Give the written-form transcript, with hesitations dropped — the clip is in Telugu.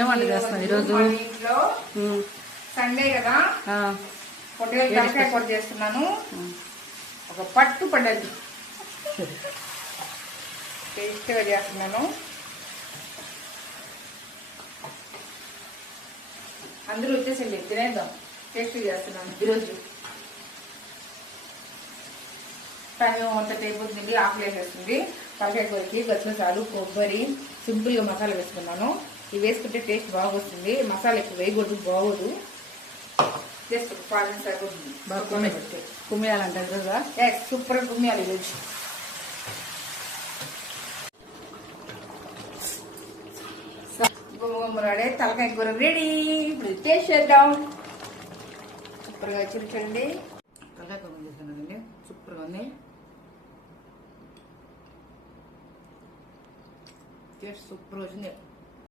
ఏమంట చేస్తాం ఈరోజు ఇంట్లో సండే కదా, పొట్టేలు తలకాయ కూర చేస్తున్నాను. ఒక పట్టు పడ్డది టేస్ట్గా చేస్తున్నాను. అందరూ వచ్చేసండి, తినేద్దాం. టేస్ట్ చేస్తున్నాను ఈరోజు. టైం అంత అయిపోతుంది, ఆకులు వేసేస్తుంది. తలకాయ కూరకి గచ్చసాలు, కొబ్బరి, సింపుల్గా మసాలా వేసుకున్నాను. ఇవి వేసుకుంటే టేస్ట్ బాగా వస్తుంది. మసాలా ఎక్కువ వేయకూడదు, బాగోదు. జస్ట్ 5 minutes అయిపోతుంది. బాగా కుమ్మియాలంటారు కదా, సూపర్గా కుమ్మియాలి ఈరోజు. రెడీ, తలకాయ కూర రెడీ. ఇప్పుడు టేస్ట్ చేద్దాం. సూపర్గా చిరుచండి. తలకాయ కూర చేస్తున్నానండి, సూపర్గా ఉంది. టేస్ట్ సూపర్ వచ్చింది.